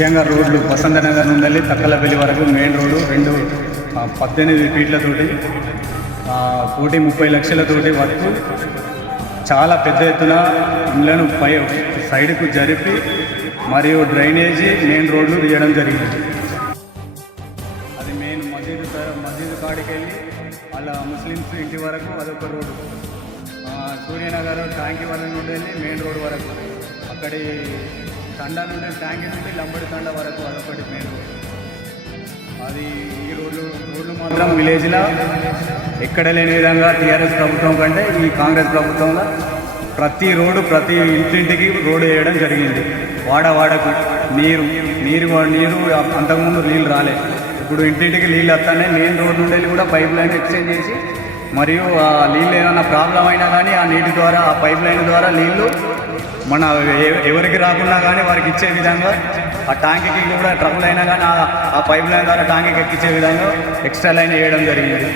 ముఖ్యంగా రోడ్లు వసంతనగర్ నుండి తక్కలపల్లి వరకు మెయిన్ రోడ్డు 18 ఫీట్లతోటి 30 లక్షలతోటి వర్క్ చాలా పెద్ద ఎత్తున ఇళ్లను సైడ్కు జరిపి మరియు డ్రైనేజీ మెయిన్ రోడ్లు తీయడం జరిగింది. అది మెయిన్ మసీదు కాడికి వెళ్ళి వాళ్ళ ముస్లిమ్స్ ఇంటి వరకు అదొక రోడ్డు. సూర్యనగర్ ట్యాంకీ వరకు నుండి వెళ్ళి మెయిన్ రోడ్ వరకు, అక్కడి తండా నుండి ట్యాంకీ నుండి లంబడి తండా వరకు అదొకటి మెయిన్ రోడ్. అది ఈ రోడ్లు మాత్రం విలేజ్లో ఎక్కడ లేని విధంగా టీఆర్ఎస్ ప్రభుత్వం కంటే ఈ కాంగ్రెస్ ప్రభుత్వంలో ప్రతి రోడ్డు ప్రతి ఇంటింటికి రోడ్డు వేయడం జరిగింది. వాడకు నీరు అంతకుముందు నీళ్ళు రాలే, ఇప్పుడు ఇంటింటికి నీళ్ళు వస్తానే మెయిన్ రోడ్ నుండి కూడా పైప్ లైన్ ఎక్స్చేంజ్ చేసి మరియు ఆ నీళ్ళు ఏమైనా ప్రాబ్లం అయినా కానీ ఆ నీటి ద్వారా ఆ పైప్ లైన్ ద్వారా నీళ్ళు మన ఎవరికి రాకున్నా కానీ వారికి ఇచ్చే విధంగా, ఆ ట్యాంక్కి కూడా ట్రబుల్ అయినా కానీ ఆ పైప్ లైన్ ద్వారా ట్యాంక్కి ఎక్కించే విధంగా ఎక్స్ట్రా లైన్ వేయడం జరిగింది.